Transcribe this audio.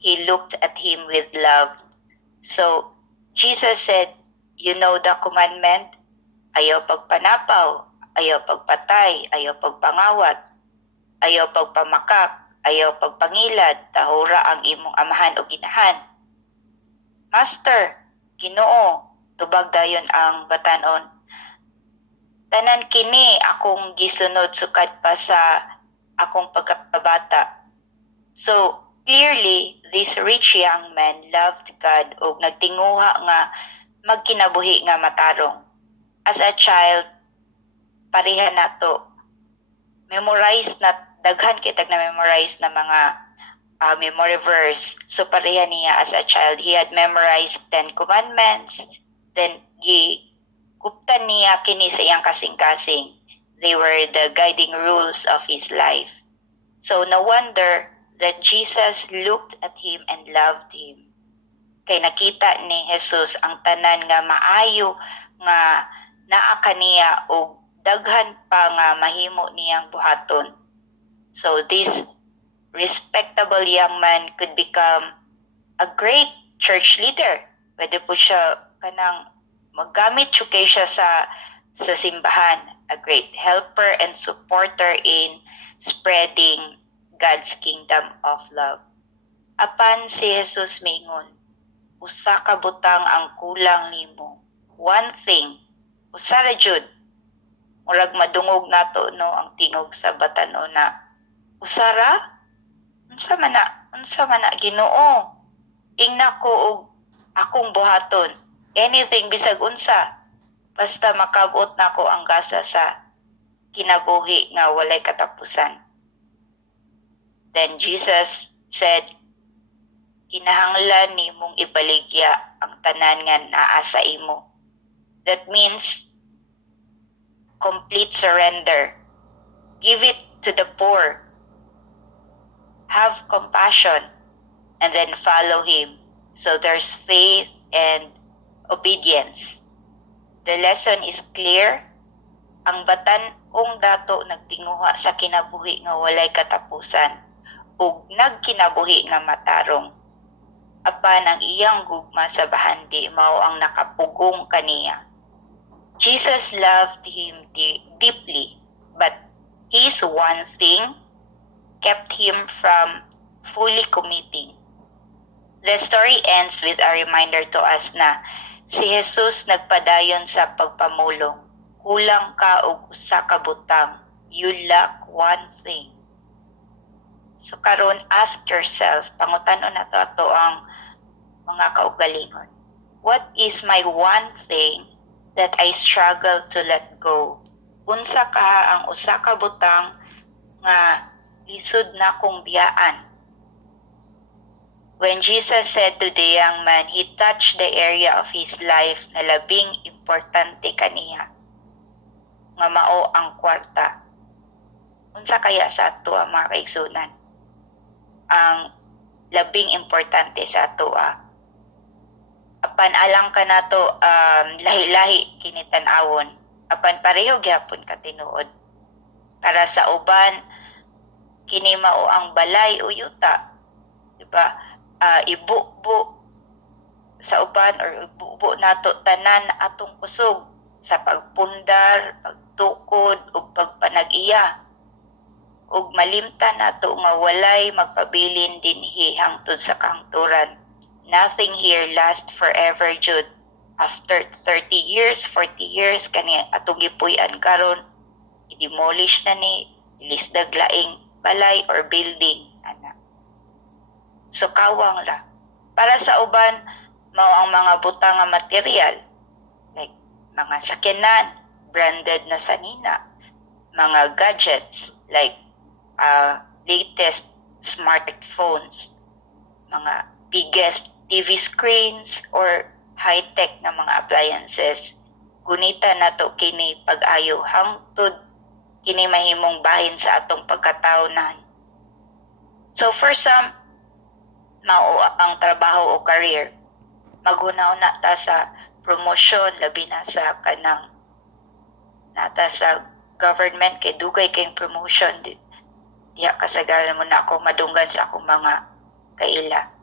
he looked at him with love. So, Jesus said, you know the commandment, ayaw pagpanapaw, ayaw pagpatay, ayaw pagpangawat, ayaw pagpamakak, ayaw pagpangilad, tahura ang imong amahan o ginahan. Master, Ginoo, tubag dayon ang batanon. Tanan kini akong gisunod sukad pa sa akong pagkabata. So, clearly, this rich young man loved God ug nagtinguha nga magkinabuhi nga matarong. As a child, pareha nato memorize na daghan kitag na memorize na mga memory verse. So pareha niya as a child, he had memorized 10 commandments, then guptan niya kini sa iyang kasing-kasing. They were the guiding rules of his life. So no wonder that Jesus looked at him and loved him. Kay nakita ni Jesus ang tanan nga maayo nga naa kaniya o daghan pa nga mahimo niyang buhaton. So this respectable young man could become a great church leader. Pwede po siya kanang maggamit siya sa simbahan, a great helper and supporter in spreading God's kingdom of love. Apan si Jesus mingon, usa ka butang ang kulang nimo. One thing, usa ra jud. Murag madungog nato no ang tingog sa batan-o na usara? Unsa man na Ginoo? Ingna ko og akong buhaton. Anything bisag unsa. Basta makabot nako ang gasa sa kinabuhi nga walay katapusan. Then Jesus said, kinahanglan nimong ibaligya ang tanan nga naa sa imo. That means complete surrender. Give it to the poor. Have compassion and then follow him. So there's faith and obedience. The lesson is clear. Ang batan-ong dato nagtinguha sa kinabuhi nga walay katapusan ug nagkinabuhi nga matarong. Apan ang iyang gugma sa bahandi mao ang nakapugong kaniya. Jesus loved him deeply, but his one thing kept him from fully committing. The story ends with a reminder to us na si Jesus nagpadayon sa pagpamulong. Kulang ka og usa ka butang. You lack one thing. So karon ask yourself, pangutanon nato ato ang mga kaugalingon. What is my one thing that I struggle to let go? Unsa ka ang usa ka butang nga lisod na kong biyaan? When Jesus said to the young man, he touched the area of his life na labing importante kaniya, nga mao ang kwarta. Unsa kaya sa ato ang mga kaigsunan? Ang labing importante sa ato apan alang ka nato lahi-lahi kini tan-awon, apan pareho gyapon ka tinuod. Para sa uban kini mao ang balay o yuta, diba? Ibubo sa uban or ibubo nato tanan atong kusog sa pagpundar, pagtukod ug pagpanag-iya. Ug malimtan nato nga walay magpabilin dinhi hangtod sa kahangturan. Nothing here lasts forever jud. After 30 years, 40 years kani atong gipuy-an karon, i-demolish na ni, ilisdag laing balay or building ana. So kawang la. Para sa uban mao ang mga butang nga material like mga sakyanan, branded na sanina, mga gadgets like latest smartphones, mga biggest TV screens or high-tech na mga appliances. Gunita nato kini pag-ayo hangtod kini mahimong bahin sa atong pagkatawnan. So for some, mao ang trabaho o career. Maghunaw-na ta sa promotion, labi na sa kanang nata sa government kay dugay kayong promotion. Diya kasagaran mo na ako madunggan sa akong mga kaila.